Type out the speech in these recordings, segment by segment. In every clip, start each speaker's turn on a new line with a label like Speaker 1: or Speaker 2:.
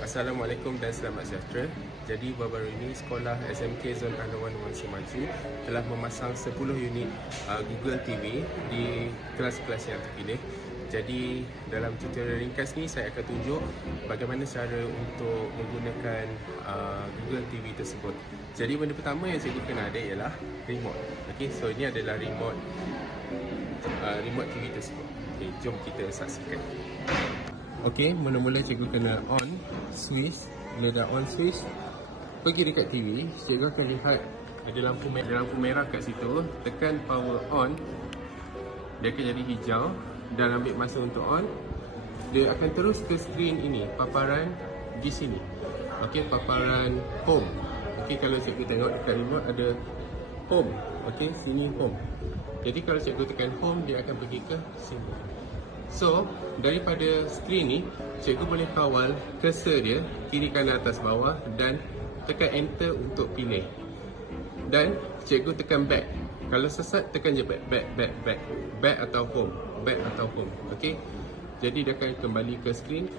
Speaker 1: Assalamualaikum dan selamat sejahtera. Jadi baru-baru ini sekolah SMK Zon Andawan Wangsa Maju telah memasang 10 unit uh, Google TV di kelas-kelas yang terpilih. Jadi dalam tutorial ringkas ni saya akan tunjuk bagaimana cara untuk menggunakan uh, Google TV tersebut. Jadi benda pertama yang cikgu kena ada ialah remote. Okey, so ini adalah remote uh, remote TV tersebut. Okey, jom kita saksikan. Okey, mula-mula cikgu kena on switch. Bila dah on switch, pergi dekat TV, cikgu akan lihat ada lampu merah, ada lampu merah kat situ. Tekan power on, dia akan jadi hijau dan ambil masa untuk on. Dia akan terus ke skrin ini, paparan di sini. Okey, paparan home. Okey, kalau cikgu tengok dekat remote ada home. Okey, sini home. Jadi kalau cikgu tekan home, dia akan pergi ke sini. So, daripada skrin ni, cikgu boleh kawal cursor dia kiri kanan atas bawah dan tekan enter untuk pilih. Dan cikgu tekan back. Kalau sesat tekan je back, back, back, back. Back atau home, back atau home. Okey. Jadi dia akan kembali ke skrin.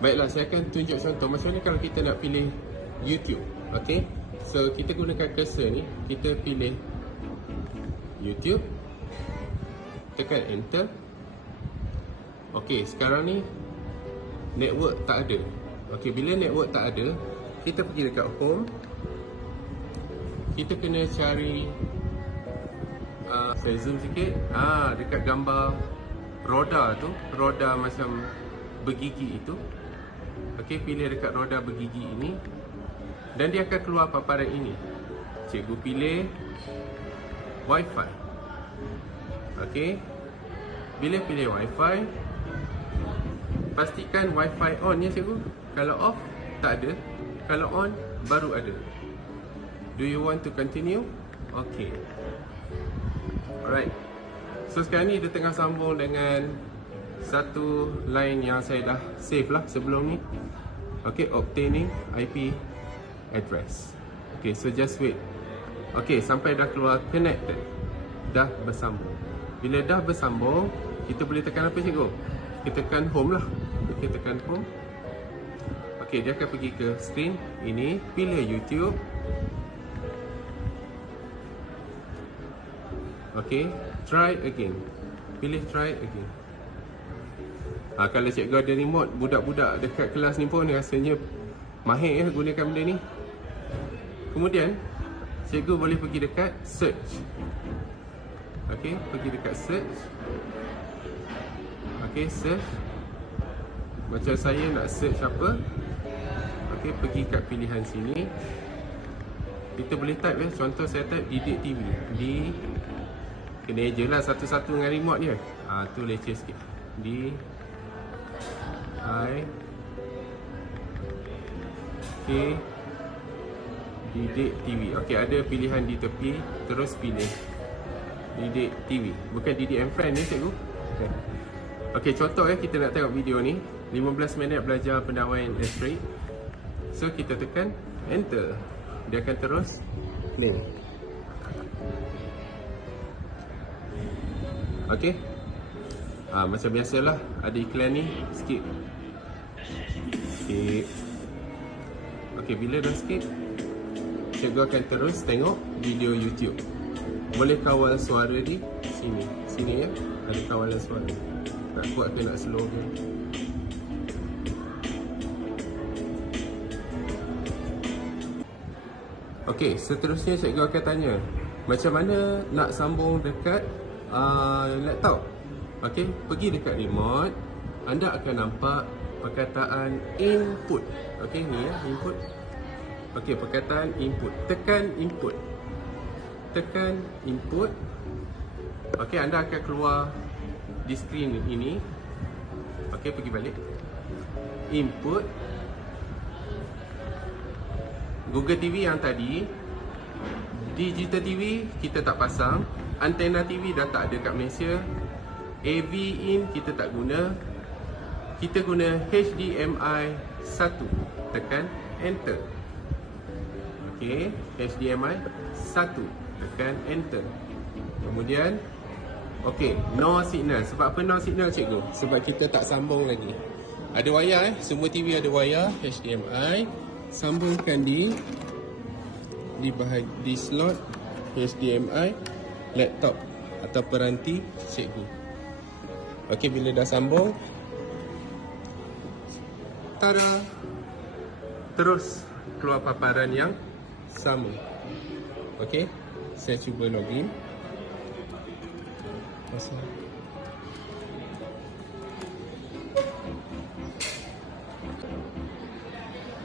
Speaker 1: Baiklah, saya akan tunjuk contoh macam ni kalau kita nak pilih YouTube. Okey. So, kita gunakan cursor ni, kita pilih YouTube. Tekan enter. Okey, sekarang ni network tak ada. Okey, bila network tak ada, kita pergi dekat home. Kita kena cari uh, saya zoom sikit. Ah, dekat gambar roda tu, roda macam bergigi itu. Okey, pilih dekat roda bergigi ini. Dan dia akan keluar paparan ini. Cikgu pilih Wi-Fi. Okey. Bila pilih Wi-Fi, pastikan wifi on ya cikgu. Kalau off tak ada. Kalau on baru ada. Do you want to continue? Okay. Alright. So sekarang ni dia tengah sambung dengan satu line yang saya dah save lah sebelum ni. Okay obtaining IP address. Okay so just wait. Okay sampai dah keluar connected. Dah bersambung. Bila dah bersambung kita boleh tekan apa cikgu? Kita tekan home lah. Kita tekan home. Ok dia akan pergi ke screen. Ini pilih YouTube. Ok try again. Pilih try again. Ha, kalau cikgu ada remote budak-budak dekat kelas ni pun rasanya mahir ya gunakan benda ni. Kemudian cikgu boleh pergi dekat search. Ok pergi dekat search ok search macam saya nak search apa? Okey, pergi kat pilihan sini. Kita boleh type ya. Contoh saya type Didik TV Di Kena je lah satu-satu dengan remote dia. Ha, Tu leceh sikit. Di I Okey Didik TV Okey, ada pilihan di tepi. Terus pilih Didik TV Bukan Didik and Friend ni cikgu Okey Okey, contoh ya kita nak tengok video ni. 15 minit belajar pendawaian S-Rate So kita tekan enter. Dia akan terus Ni. Okay. Ha, Macam biasalah. Ada iklan ni Skip. Skip. Okay bila dah skip Cikgu akan terus tengok video YouTube. Boleh kawal suara di sini Sini ya Ada kawalan suara. Tak kuat ke nak slow ke? Okey, seterusnya cikgu akan tanya Macam mana nak sambung dekat uh, laptop? Okey, pergi dekat remote Anda akan nampak perkataan input. Okey, ni ya, input. Okey, perkataan input. Tekan input. Tekan input Okey, anda akan keluar di skrin ini. Okey, pergi balik. Input. Google TV yang tadi. Digital TV kita tak pasang. Antena TV dah tak ada kat Malaysia. AV in kita tak guna. Kita guna HDMI 1 Tekan enter. Ok HDMI 1 Tekan enter. Kemudian Ok no signal Sebab apa no signal cikgu? Sebab kita tak sambung lagi Ada wayar eh. Semua TV ada wayar HDMI. Sambungkan di di bahag di slot HDMI laptop atau peranti cikgu. Okey, bila dah sambung tada terus keluar paparan yang sama. Okey, saya cuba login. Masa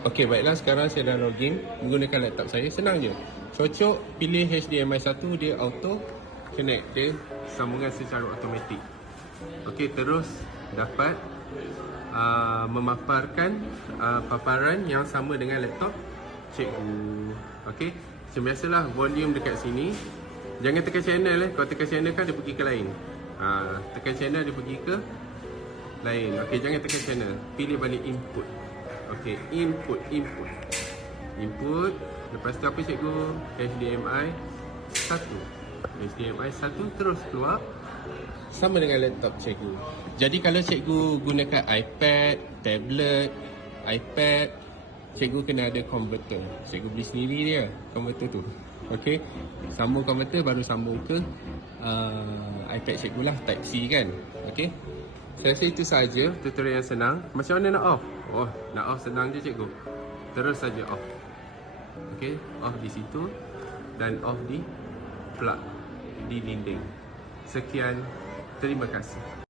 Speaker 1: Okey, baiklah sekarang saya dah login menggunakan laptop saya. Senang je. Cocok pilih HDMI 1 dia auto connect dia sambungan secara automatik. Okey, terus dapat uh, memaparkan uh, paparan yang sama dengan laptop cikgu. Okey, macam biasalah volume dekat sini. Jangan tekan channel eh. Kalau tekan channel kan dia pergi ke lain. Uh, tekan channel dia pergi ke lain. Okey, jangan tekan channel. Pilih balik input. Okey, input, input. Input. Lepas tu apa cikgu? HDMI 1. HDMI 1 terus keluar sama dengan laptop cikgu. Jadi kalau cikgu gunakan iPad, tablet, iPad, cikgu kena ada converter. Cikgu beli sendiri dia converter tu. Okey. Sambung converter baru sambung ke uh, iPad cikgu lah type C kan. Okey. Saya rasa itu saja tutorial yang senang. Macam mana nak off? Oh, nak off senang je cikgu. Terus saja off. Okey, off di situ dan off di plug di dinding. Sekian, terima kasih.